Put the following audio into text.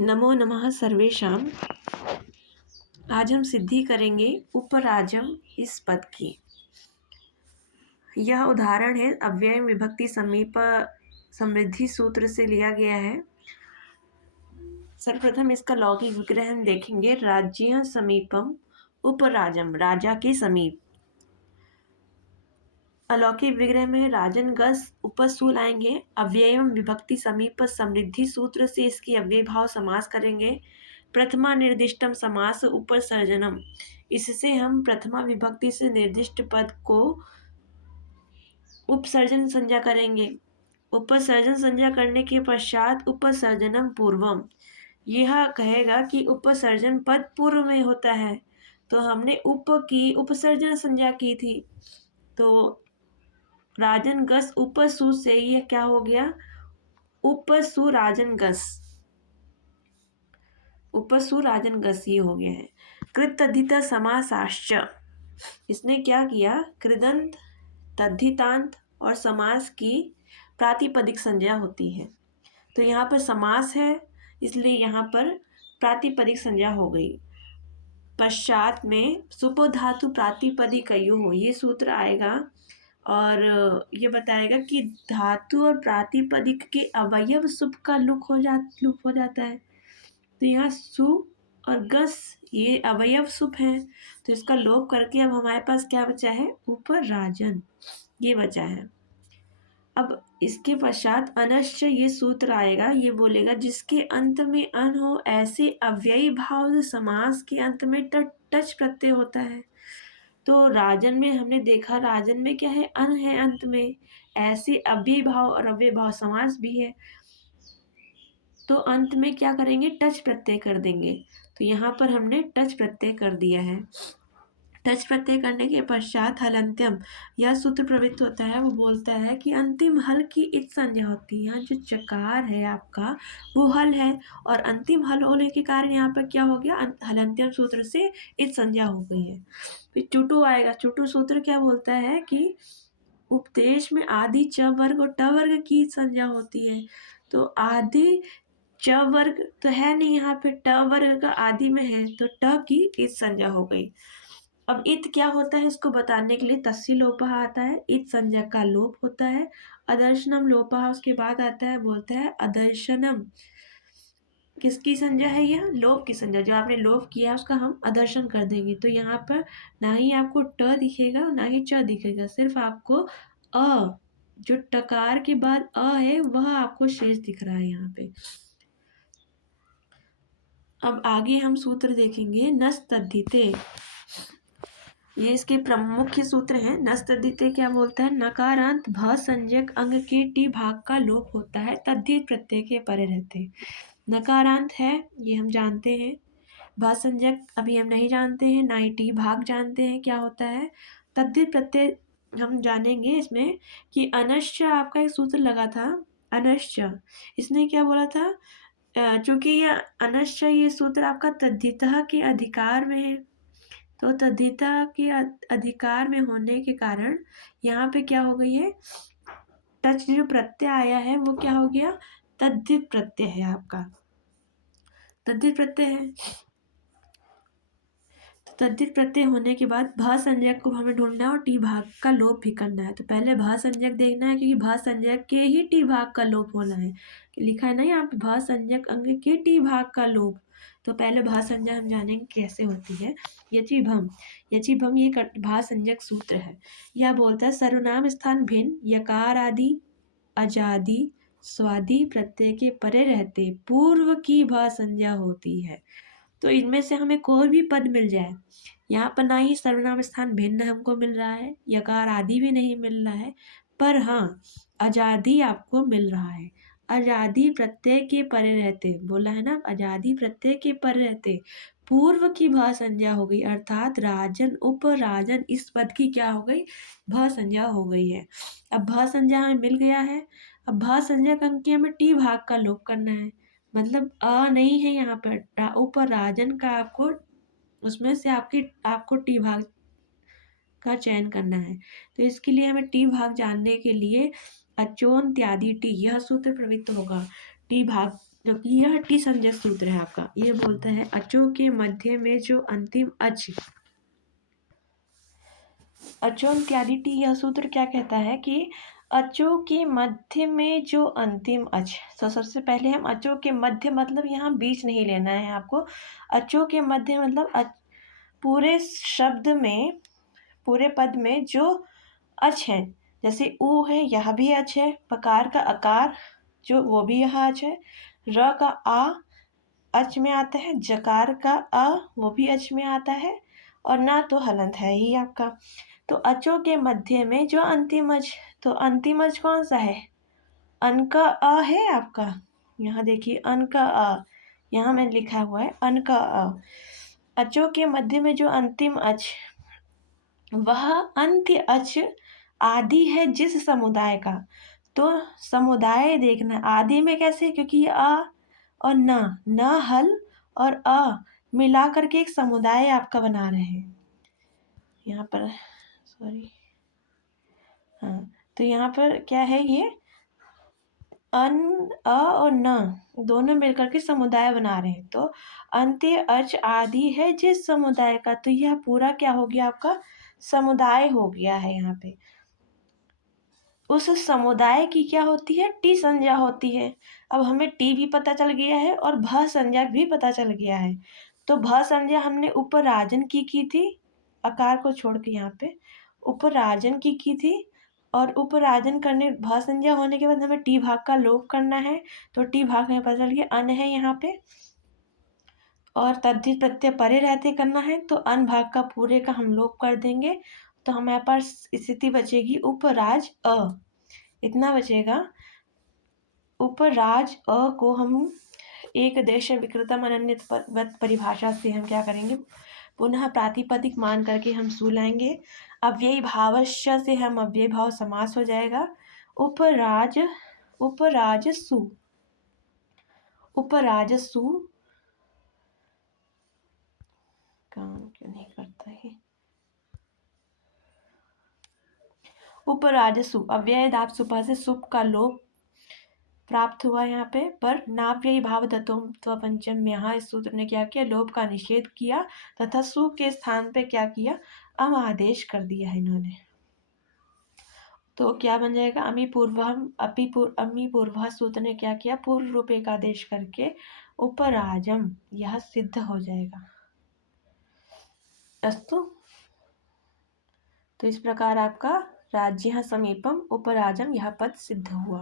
नमो नमः सर्वेषां। आज हम सिद्धि करेंगे उपराजम इस पद की। यह उदाहरण है अव्यय विभक्ति समीप समृद्धि सूत्र से लिया गया है। सर्वप्रथम इसका लौकिक विग्रह हम देखेंगे। राज्य समीपम उपराजम, राजा के समीप। अलौकिक विग्रह में राजन गस उपसु लाएंगे। अव्ययम विभक्ति समीप समृद्धि सूत्र से इसकी अव्यय भाव समास करेंगे। प्रथमा निर्दिष्टम समास उपसर्जनम, इससे हम प्रथमा विभक्ति से निर्दिष्ट पद को उपसर्जन संज्ञा करेंगे। उपसर्जन संज्ञा करने के पश्चात उपसर्जनम पूर्वम, यह कहेगा कि उपसर्जन पद पूर्व में होता है। तो हमने उपसर्जन संज्ञा की थी, तो राजन गस उपसु से यह क्या हो गया, उपसु राजन गस, उपसु राजन गस ये हो गया है। कृत तद्धित समासाश्च, इसने क्या किया, कृदंत तद्धितांत और समास की प्रातिपदिक संज्ञा होती है। तो यहाँ पर समास है, इसलिए यहाँ पर प्रातिपदिक संज्ञा हो गई। पश्चात में सुपो धातु प्रातिपदिकयो, ये सूत्र आएगा और ये बताएगा कि धातु और प्रातिपदिक के अवयव सुप का लुप हो जाता है। तो यहाँ सु और गस ये अवयव सुप है, तो इसका लोप करके अब हमारे पास क्या बचा है, ऊपर राजन, ये बचा है। अब इसके पश्चात अनश्च ये सूत्र आएगा, ये बोलेगा जिसके अंत में अन हो ऐसे अव्ययी भाव से समास के अंत में टच प्रत्यय होता है। तो राजन में हमने देखा, राजन में क्या है, अन है अंत में, ऐसे अव्यय भाव और अव्यय भाव समास भी है, तो अंत में क्या करेंगे, टच प्रत्यय कर देंगे। तो यहाँ पर हमने टच प्रत्यय कर दिया है। टच प्रत्यय करने के पश्चात हलंत्यम, यह सूत्र प्रवृत्त होता है। वो बोलता है कि अंतिम हल की इत संज्ञा होती है। यहाँ जो चकार है आपका वो हल है, और अंतिम हल होने के कारण यहाँ पर क्या हो गया, हलंत्यम सूत्र से इत संज्ञा हो गई है। फिर चुटु आएगा। चुटु सूत्र क्या बोलता है कि उपदेश में आदि च वर्ग और ट वर्ग की संज्ञा होती है। तो आदि च वर्ग तो है नहीं, यहाँ पे ट वर्ग का आदि में है, तो ट की इत संज्ञा हो गई। अब इत क्या होता है इसको बताने के लिए तस्सी लोपः आता है। इत संज्ञा का लोप होता है। अदर्शनम लोपः उसके बाद आता है, बोलता है अदर्शनम, किसकी संज्ञा है, यह लोप की संज्ञा। जो आपने लोप किया उसका हम अदर्शन कर देंगे। तो यहाँ पर ना ही आपको ट दिखेगा ना ही च दिखेगा, सिर्फ आपको अ, जो टकार के बाद अ है वह आपको शेष दिख रहा है यहाँ पे। अब आगे हम सूत्र देखेंगे नस्तद्धिते, ये इसके प्रमुख सूत्र हैं। नस्तद्धिते क्या बोलता है, नकारांत भ संज्ञक अंग के टी भाग का लोप होता है, तद्धित प्रत्यय के परे रहते। नकारांत है ये हम जानते हैं, भ संज्ञक अभी हम नहीं जानते हैं, ना ही टी भाग जानते हैं क्या होता है। तद्धित प्रत्यय हम जानेंगे इसमें कि अनश्च आपका एक सूत्र लगा था, अनश्च, इसने क्या बोला था, चूंकि यह अनश्च ये सूत्र आपका तद्धितः के अधिकार में है, तो तद्धिता के अधिकार में होने के कारण यहाँ पे क्या हो गई है, टच जो प्रत्यय आया है वो क्या हो गया, तद्धित प्रत्यय है आपका, तद्धित प्रत्यय है। तो तद्धित प्रत्यय होने के बाद भ संज्ञक को हमें ढूंढना है और टी भाग का लोप भी करना है। तो पहले भ संज्ञक देखना है, क्योंकि भ संज्ञक के ही टी भाग का लोप होना है। लिखा है ना यहाँ पे भ संज्ञक अंग के टी भाग का लोप। तो पहले भा संज्ञा हम जानेंगे कैसे होती है। यचिभम, यचिभम ये भा संज्ञक सूत्र है। यह बोलता है सर्वनाम स्थान भिन्न यकार आदि अजादि स्वादि प्रत्यय के परे रहते पूर्व की भा संज्ञा होती है। तो इनमें से हमें कोई भी पद मिल जाए, यहाँ पर ना ही सर्वनाम स्थान भिन्न हमको मिल रहा है, यकार आदि भी नहीं मिल रहा है, पर हाँ अजादि आपको मिल रहा है। अजादि प्रत्यय के परे रहते, बोला है ना, अजादि प्रत्यय के परे रहते पूर्व की भ संज्ञा हो गई, अर्थात राजन उपराजन इस पद की क्या हो गई, भ संज्ञा हो गई है। अब भ संज्ञा हमें मिल गया है। अब भ संज्ञा का अंक हमें टी भाग का लोप करना है, मतलब अ नहीं है यहाँ पर, ऊपर राजन का आपको उसमें से आपको टी भाग का चयन करना है। तो इसके लिए हमें टी भाग जानने के लिए अचोन त्यादि टी, यह सूत्र प्रवृत्त होगा। टी भाग जो कि यह टी संज्ञक सूत्र है आपका। ये बोलता है अचों के मध्य में जो अंतिम अच, अचों इत्यादि टी, यह सूत्र क्या कहता है कि अचों के मध्य में जो अंतिम अच। तो सबसे पहले हम अचों के मध्य मतलब यहाँ बीच नहीं लेना है आपको। अचों के मध्य मतलब पूरे शब्द में, पूरे पद में जो अच है, जैसे ऊ है यह भी अच है, पकार का अकार जो वो भी यह अच है, र का आ अच में आता है, जकार का अ वो भी अच में आता है, और ना तो हलंत है ही आपका। तो अचों के मध्य में जो अंतिम अच, तो अंतिम अच कौन सा है? अन का अ है आपका। यहाँ देखिए अन का अ, यहाँ में लिखा हुआ है अन का अ। अचों के मध्य में जो अंतिम अच, वह अंत्य अच आदि है जिस समुदाय का। तो समुदाय देखना आदि में कैसे, क्योंकि अ और न हल और अ मिला करके एक समुदाय आपका बना रहे हैं यहाँ पर, सॉरी, हाँ। तो यहाँ पर क्या है, ये अन अ और न दोनों मिलकर के समुदाय बना रहे हैं। तो अंत्य अच आदि है जिस समुदाय का, तो यह पूरा क्या हो गया आपका? समुदाय हो गया है यहाँ पे। उस समुदाय की क्या होती है? टी संज्ञा होती है। अब हमें टी भी पता चल गया है और भ संज्ञा भी पता चल गया है। तो भ संज्ञा हमने उपराजन की थी, अकार को छोड़ के यहाँ पे उपराजन की थी, और उपराजन करने भ संज्ञा होने के बाद हमें टी भाग का लोप करना है। तो टी भाग में पता चल गया अन है यहाँ पे, और तद्धित प्रत्यय परे रहते करना है, तो अन भाग का पूरे का हम लोप कर देंगे। तो हमारे पास स्थिति बचेगी उपराज अ, इतना बचेगा। उपराज अ को हम एक देश विकृतम अनन्यवत परिभाषा से हम क्या करेंगे, पुनः प्रातिपदिक मान करके हम सु लाएंगे। अव्ययी भावस्य से हम अव्ययी भाव समास हो जाएगा। उपराज उपराजसु, उपराजसु, काम क्यों नहीं करता है, उपराजसु अव्यय दाप सुपा से सुप का लोप प्राप्त हुआ यहाँ पे, पर नाव्ययी भाव तत्व पंचम में यहाँ इस सूत्र ने क्या किया, लोप का निषेध किया तथा सु के स्थान पे क्या किया, अम आदेश कर दिया है इन्होंने। तो क्या बन जाएगा, अमी पूर्व सूत्र ने क्या किया, पूर्व रूप एक आदेश करके उपराजम यह सिद्ध हो जाएगा। अस्तु। तो इस प्रकार आपका राज्य समीपम उपराजम यह पद सिद्ध हुआ।